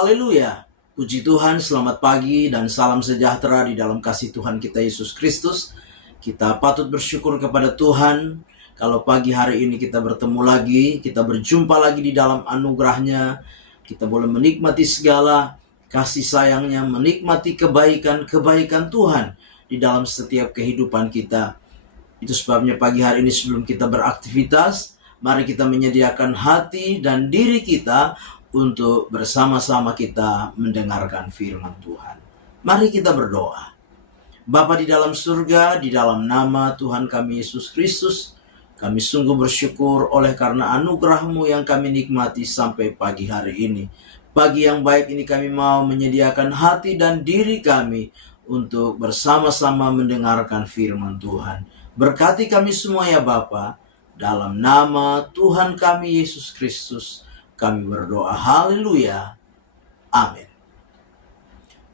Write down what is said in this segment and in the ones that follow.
Haleluya. Puji Tuhan, selamat pagi dan salam sejahtera di dalam kasih Tuhan kita Yesus Kristus. Kita patut bersyukur kepada Tuhan kalau pagi hari ini kita bertemu lagi, kita berjumpa lagi di dalam anugerah-Nya. Kita boleh menikmati segala kasih sayang-Nya, menikmati kebaikan-kebaikan Tuhan di dalam setiap kehidupan kita. Itu sebabnya pagi hari ini sebelum kita beraktivitas, mari kita menyediakan hati dan diri kita untuk bersama-sama kita mendengarkan firman Tuhan. Mari kita berdoa. Bapa di dalam surga, di dalam nama Tuhan kami Yesus Kristus, kami sungguh bersyukur oleh karena anugerah-Mu yang kami nikmati sampai pagi hari ini. Pagi yang baik ini kami mau menyediakan hati dan diri kami untuk bersama-sama mendengarkan firman Tuhan. Berkati kami semua ya Bapa, dalam nama Tuhan kami Yesus Kristus kami berdoa. Haleluya. Amin.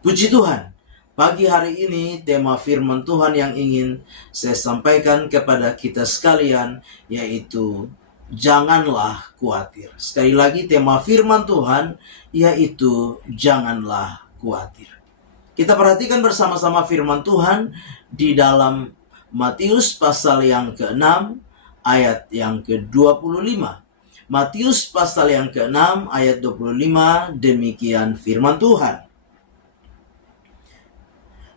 Puji Tuhan. Pagi hari ini tema firman Tuhan yang ingin saya sampaikan kepada kita sekalian yaitu janganlah khawatir. Sekali lagi tema firman Tuhan yaitu janganlah khawatir. Kita perhatikan bersama-sama firman Tuhan di dalam Matius pasal yang ke-6 ayat yang ke-25. Matius pasal yang ke-6 ayat 25, demikian firman Tuhan.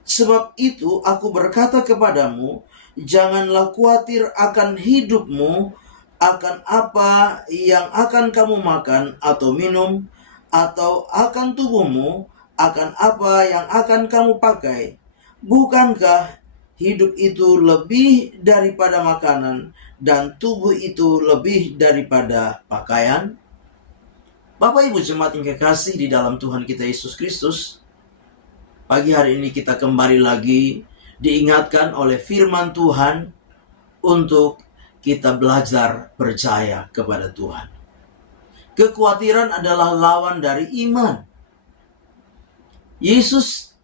Sebab itu aku berkata kepadamu, janganlah khawatir akan hidupmu, akan apa yang akan kamu makan atau minum, atau akan tubuhmu, akan apa yang akan kamu pakai. Bukankah hidup itu lebih daripada makanan, dan tubuh itu lebih daripada pakaian? Bapak Ibu jemaat yang kekasih di dalam Tuhan kita Yesus Kristus, pagi hari ini kita kembali lagi diingatkan oleh firman Tuhan untuk kita belajar percaya kepada Tuhan. Kekhawatiran adalah lawan dari iman. Yesus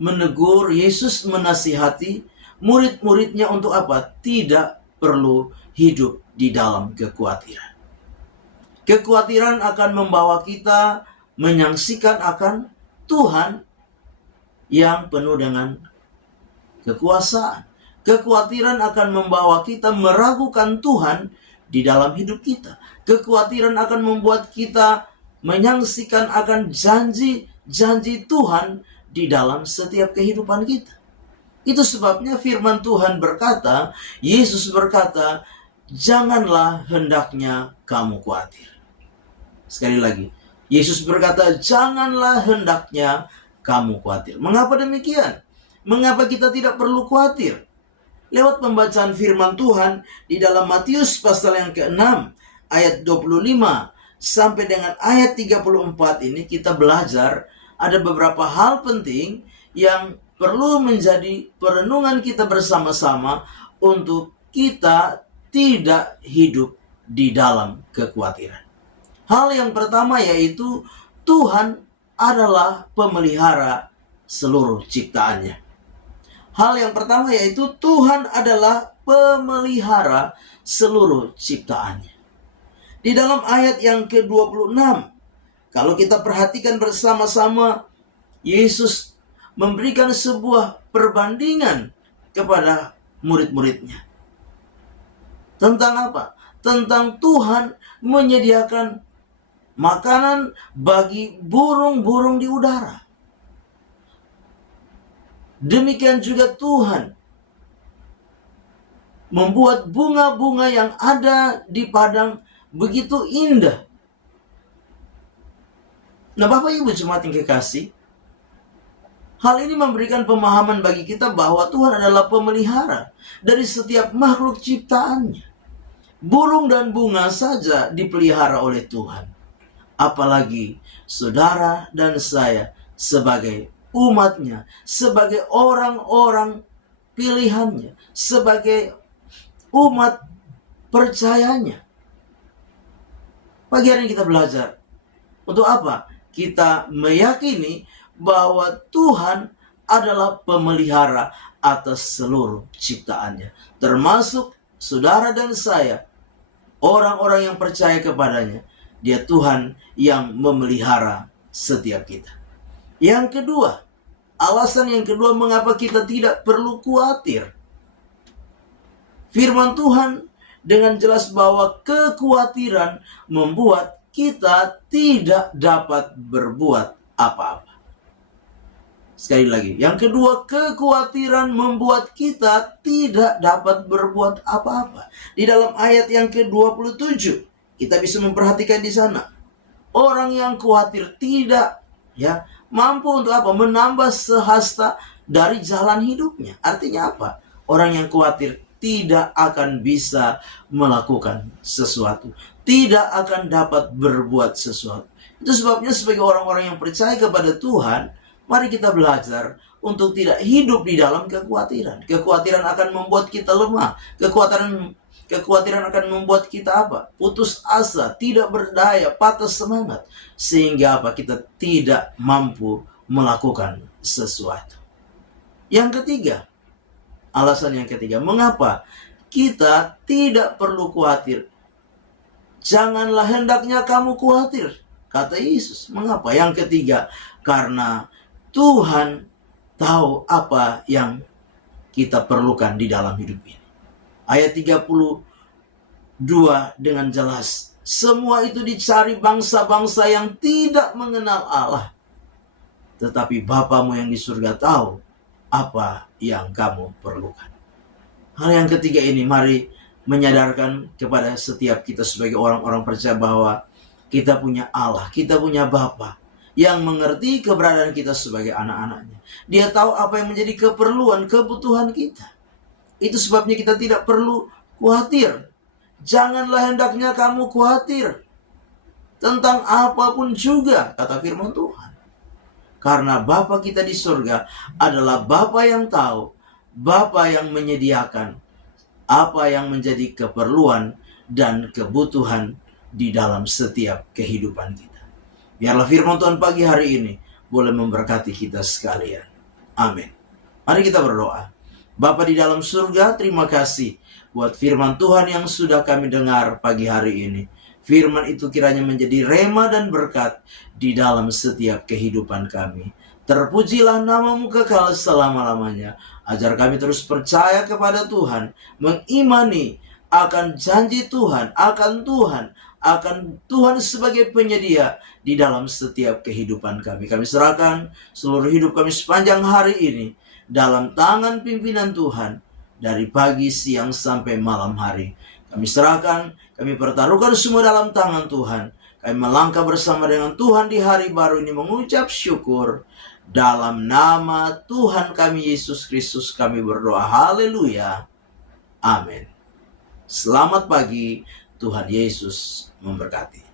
menegur, Yesus menasihati murid-muridnya untuk apa? Tidak perlu hidup di dalam kekhawatiran. Kekhawatiran akan membawa kita menyaksikan akan Tuhan yang penuh dengan kekuasaan. Kekhawatiran akan membawa kita meragukan Tuhan di dalam hidup kita. Kekhawatiran akan membuat kita menyaksikan akan janji-janji Tuhan di dalam setiap kehidupan kita. Itu sebabnya firman Tuhan berkata, Yesus berkata, janganlah hendaknya kamu khawatir. Sekali lagi, Yesus berkata, janganlah hendaknya kamu khawatir. Mengapa demikian? Mengapa kita tidak perlu khawatir? Lewat pembacaan firman Tuhan di dalam Matius pasal yang ke-6 ayat 25 sampai dengan ayat 34 ini kita belajar ada beberapa hal penting yang perlu menjadi perenungan kita bersama-sama untuk kita tidak hidup di dalam kekhawatiran. Hal yang pertama yaitu Tuhan adalah pemelihara seluruh ciptaannya. Hal yang pertama yaitu Tuhan adalah pemelihara seluruh ciptaannya. Di dalam ayat yang ke-26, kalau kita perhatikan bersama-sama, Yesus memberikan sebuah perbandingan kepada murid-muridnya. Tentang apa? Tentang Tuhan menyediakan makanan bagi burung-burung di udara. Demikian juga Tuhan membuat bunga-bunga yang ada di padang begitu indah. Nah, Bapak Ibu jemaat yang kekasih, hal ini memberikan pemahaman bagi kita bahwa Tuhan adalah pemelihara dari setiap makhluk ciptaannya. Burung dan bunga saja dipelihara oleh Tuhan. Apalagi saudara dan saya sebagai umatnya, sebagai orang-orang pilihannya, sebagai umat percayanya. Pagi hari ini kita belajar. Untuk apa? Kita meyakini bahwa Tuhan adalah pemelihara atas seluruh ciptaannya. Termasuk saudara dan saya, orang-orang yang percaya kepadanya. Dia Tuhan yang memelihara setiap kita. Yang kedua, alasan yang kedua mengapa kita tidak perlu khawatir. Firman Tuhan dengan jelas bahwa kekhawatiran membuat kita tidak dapat berbuat apa-apa. Sekali lagi, yang kedua, kekhawatiran membuat kita tidak dapat berbuat apa-apa. Di dalam ayat yang ke-27, kita bisa memperhatikan di sana. Orang yang khawatir tidak mampu untuk apa? Menambah sehasta dari jalan hidupnya. Artinya apa? Orang yang khawatir tidak akan bisa melakukan sesuatu, tidak akan dapat berbuat sesuatu. Itu sebabnya sebagai orang-orang yang percaya kepada Tuhan, mari kita belajar untuk tidak hidup di dalam kekhawatiran. Kekhawatiran akan membuat kita lemah. Kekhawatiran akan membuat kita apa? Putus asa, tidak berdaya, patah semangat. Sehingga apa? Kita tidak mampu melakukan sesuatu. Yang ketiga, alasan yang ketiga, mengapa kita tidak perlu khawatir? Janganlah hendaknya kamu khawatir, kata Yesus. Mengapa? Yang ketiga, karena Tuhan tahu apa yang kita perlukan di dalam hidup ini. Ayat 32 dengan jelas, semua itu dicari bangsa-bangsa yang tidak mengenal Allah. Tetapi Bapamu yang di surga tahu apa yang kamu perlukan. Hal yang ketiga ini, mari menyadarkan kepada setiap kita sebagai orang-orang percaya bahwa kita punya Allah, kita punya Bapa yang mengerti keberadaan kita sebagai anak-anaknya. Dia tahu apa yang menjadi keperluan, kebutuhan kita. Itu sebabnya kita tidak perlu khawatir. Janganlah hendaknya kamu khawatir tentang apapun juga, kata firman Tuhan. Karena Bapa kita di surga adalah Bapa yang tahu, Bapa yang menyediakan apa yang menjadi keperluan dan kebutuhan di dalam setiap kehidupan kita. Biarlah firman Tuhan pagi hari ini boleh memberkati kita sekalian. Amin. Mari kita berdoa. Bapa di dalam surga, terima kasih buat firman Tuhan yang sudah kami dengar pagi hari ini. Firman itu kiranya menjadi rema dan berkat di dalam setiap kehidupan kami. Terpujilah nama-Mu kekal selama-lamanya. Ajar kami terus percaya kepada Tuhan, mengimani akan janji Tuhan, akan Tuhan sebagai penyedia di dalam setiap kehidupan kami. Kami serahkan seluruh hidup kami sepanjang hari ini dalam tangan pimpinan Tuhan, dari pagi, siang, sampai malam hari. Kami serahkan, kami pertaruhkan semua dalam tangan Tuhan. Kami melangkah bersama dengan Tuhan di hari baru ini mengucap syukur. Dalam nama Tuhan kami Yesus Kristus kami berdoa. Haleluya. Amin. Selamat pagi. Tuhan Yesus memberkati.